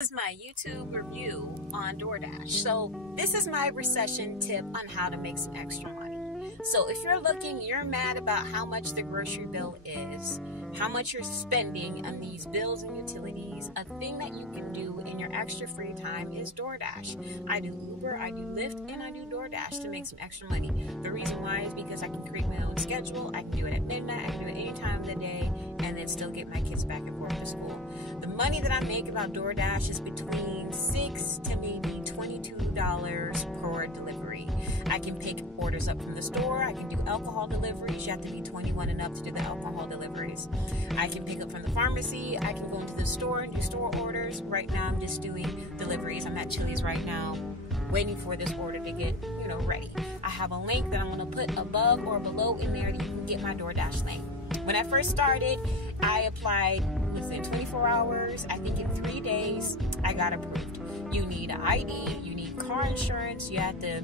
This is my YouTube review on DoorDash. So this is my recession tip on how to make some extra money. So if you're mad about how much the grocery bill is, how much you're spending on these bills and utilities, a thing that you can do in your extra free time is DoorDash. I do Uber, I do Lyft, and I do DoorDash to make some extra money. The reason why is because I can create my own schedule. I can do it at midnight, I can do it any time of the day, and then still get my kids back and forth to school. The money that I make about DoorDash is between $6 to maybe $22 per delivery. I can pick orders up from the store. I can do alcohol deliveries. You have to be 21 and up to do the alcohol deliveries. I can pick up from the pharmacy. I can go into the store and do store orders. Right now I'm just doing deliveries. I'm at Chili's right now waiting for this order to get, ready. I have a link that I'm going to put above or below in there that you can get my DoorDash link. When I first started, I applied within 24 hours. I think in 3 days, I got approved. You need an ID, you need car insurance, you have to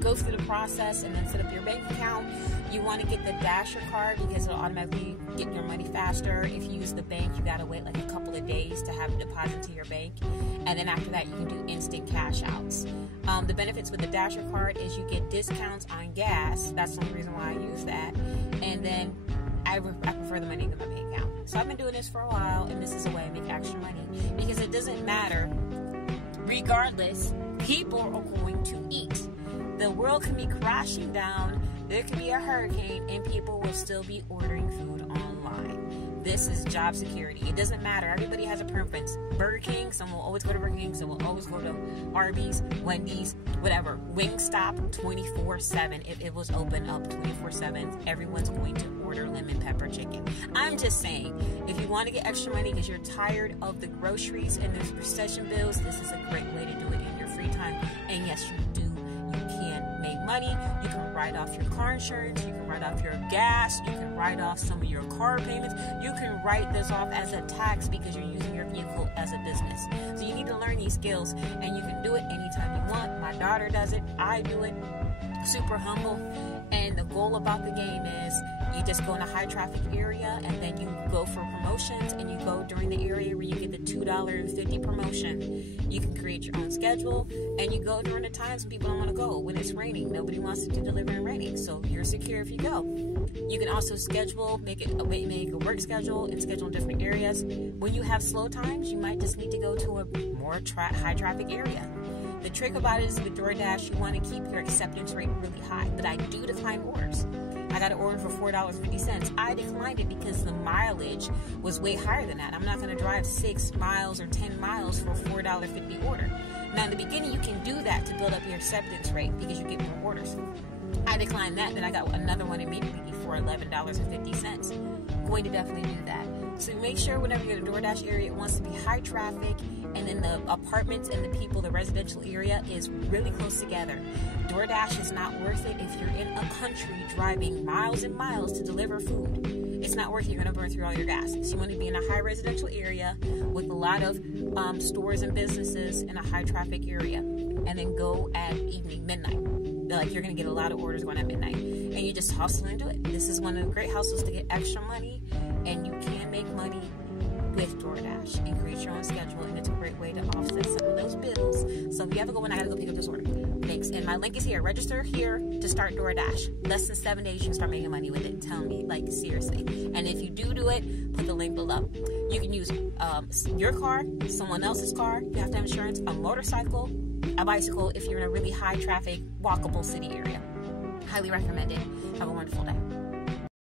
go through the process and then set up your bank account. You want to get the Dasher card because it'll automatically get your money faster. If you use the bank, you gotta wait like a couple of days to have it deposited to your bank. And then after that, you can do instant cash outs. The benefits with the Dasher card is you get discounts on gas. That's the only reason why I use that. And then I prefer the money in my bank account. So I've been doing this for a while, and this is a way I make extra money because it doesn't matter. Regardless, people are going to eat. The world can be crashing down, there could be a hurricane, and people will still be ordering food online. This is job security. It doesn't matter. Everybody has a preference. Burger King, some will always go to Burger King, some will always go to Arby's, Wendy's, whatever. Wingstop 24/7. If it was open up 24/7, everyone's going to order lemon pepper chicken. I'm just saying, if you want to get extra money because you're tired of the groceries and the recession bills, this is a great way to do it in your free time. And yes, you do. You can make money. You can write off your car insurance. You can write off your gas. You can write off some of your car payments. You can write this off as a tax because you're using your vehicle as a business. So you need to learn these skills, and you can do it anytime you want. My daughter does it. I do it. Super humble. And the goal about the game is you just go in a high traffic area, and then you go for promotions, and you go during the area where you get the $2.50 promotion. You can create your own schedule, and you go during the times people don't want to go. When it's raining, nobody wants to do delivery and raining, so you're secure if you go. You can also schedule, make a work schedule, and schedule in different areas. When you have slow times, you might just need to go to a more high traffic area. The trick about it is with DoorDash, you want to keep your acceptance rate really high. But I do decline orders. I got an order for $4.50. I declined it because the mileage was way higher than that. I'm not going to drive 6 miles or 10 miles for a $4.50 order. Now, in the beginning, you can do that to build up your acceptance rate because you get more orders. I declined that, then I got another one immediately for $11.50. Going to definitely do that. So make sure whenever you're in the DoorDash area, it wants to be high traffic, and then the apartments and the people, the residential area is really close together. DoorDash is not worth it if you're in a country driving miles and miles to deliver food. It's not worth it. You're going to burn through all your gas. So you want to be in a high residential area with a lot of stores and businesses in a high traffic area, and then go at evening, midnight. Like, you're going to get a lot of orders going at midnight, and you just hustle and do it. This is one of the great hustles to get extra money, and you can make money with DoorDash and create your own schedule, and it's a great way to offset some of those bills. So if you have to go, I gotta go pick up this order. Thanks. And my link is here. Register here to start DoorDash. Less than 7 days, you can start making money with it. Tell me, like, seriously. And if you do it, put the link below. You can use your car, someone else's car. You have to have insurance, a motorcycle, a bicycle if you're in a really high traffic, walkable city area. Highly recommend it. Have a wonderful day.